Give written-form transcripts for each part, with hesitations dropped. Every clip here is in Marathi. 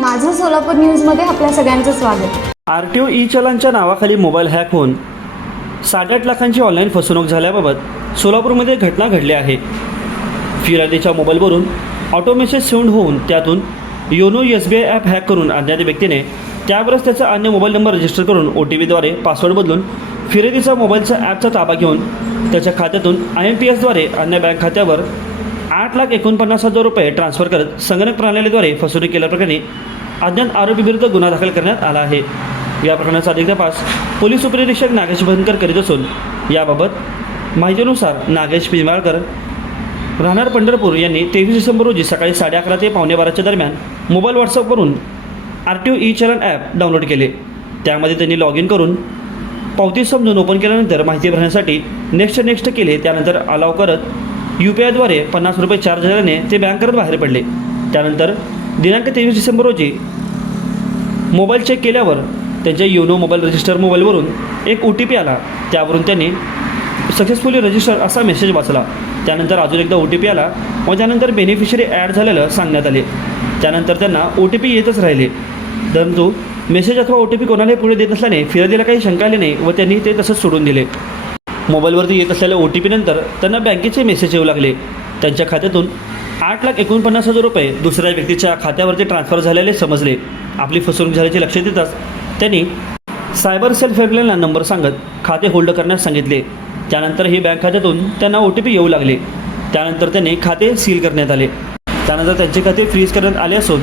माझं सोलापूर न्यूजमध्ये आपल्या सगळ्यांचं स्वागत। आरटीओ ई चलानच्या नावाखाली मोबाईल हॅक होऊन 8.5 लाखांची ऑनलाईन फसवणूक झाल्याबाबत सोलापूरमध्ये घटना घडली आहे। फिर्यादीच्या मोबाईलवरून ऑटो मेसेज सेंड होऊन त्यातून योनो SBI ॲप हॅक करून अज्ञात व्यक्तीने त्यावरच त्याचा अन्य मोबाईल नंबर रजिस्टर करून OTPद्वारे पासवर्ड बदलून फिर्यादीचा मोबाईलचा ॲपचा ताबा घेऊन त्याच्या खात्यातून IMPSद्वारे अन्य बँक खात्यावर 8,49,000 रुपये ट्रान्सफर करत संगणक प्रणालीद्वारे फसवणूक केल्याप्रकरणी अज्ञात आरोपीविरुद्ध गुन्हा दाखल करण्यात आला आहे। या प्रकरणाचा अधिक तपास पोलीस उपनिरीक्षक नागेश बनकर करीत असून याबाबत माहितीनुसार नागेश पिंजाळकर राहणार पंढरपूर यांनी 23 डिसेंबर रोजी सकाळी 11:30 ते 11:15 दरम्यान मोबाईल व्हॉट्सअपवरून आरटीओ ई चलन ॲप डाउनलोड केले। त्यामध्ये त्यांनी लॉग इन करून पावती समजून ओपन केल्यानंतर माहिती भरण्यासाठी नेक्स्ट केले। त्यानंतर अलाव करत UPIद्वारे 50 रुपये चार्ज झाल्याने ते बँक करत बाहेर पडले। त्यानंतर दिनांक 23 डिसेंबर रोजी मोबाईल चेक केल्यावर त्यांच्या योनो मोबाईल रजिस्टर मोबाईलवरून एक OTP आला। त्यावरून त्यांनी सक्सेसफुली रजिस्टर असा मेसेज वाचला। त्यानंतर अजून एकदा OTP आला व त्यानंतर बेनिफिशरी ॲड झालेलं सांगण्यात आले। त्यानंतर त्यांना OTP येतच राहिले, परंतु मेसेज अथवा OTP कोणालाही पुढे देत नसल्याने फिर्यादीला काही शंका आली नाही व त्यांनी ते तसंच सोडून दिले। मोबाईलवरती येत असलेल्या OTP नंतर त्यांना बँकेचे मेसेज येऊ लागले। त्यांच्या खात्यातून 8,49,000 रुपये दुसऱ्या व्यक्तीच्या खात्यावरती ट्रान्सफर झालेले समजले। आपली फसवणूक झाल्याचे लक्षात येताच त्यांनी सायबर सेल हेल्पलाईनला नंबर सांगत खाते होल्ड करण्यास सांगितले। त्यानंतर ही बँक खात्यातून त्यांना OTP येऊ लागले। त्यानंतर त्यांनी खाते सील करण्यात आले। त्यानंतर त्यांचे खाते फ्रीज करण्यात आले असून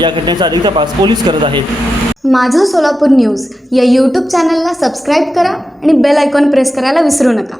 या घटनेचा अधिक तपास पोलीस करत आहेत। माझं सोलापूर न्यूज या YouTube चॅनलला सबस्क्राईब करा आणि बेल आयकॉन प्रेस करायला विसरू नका।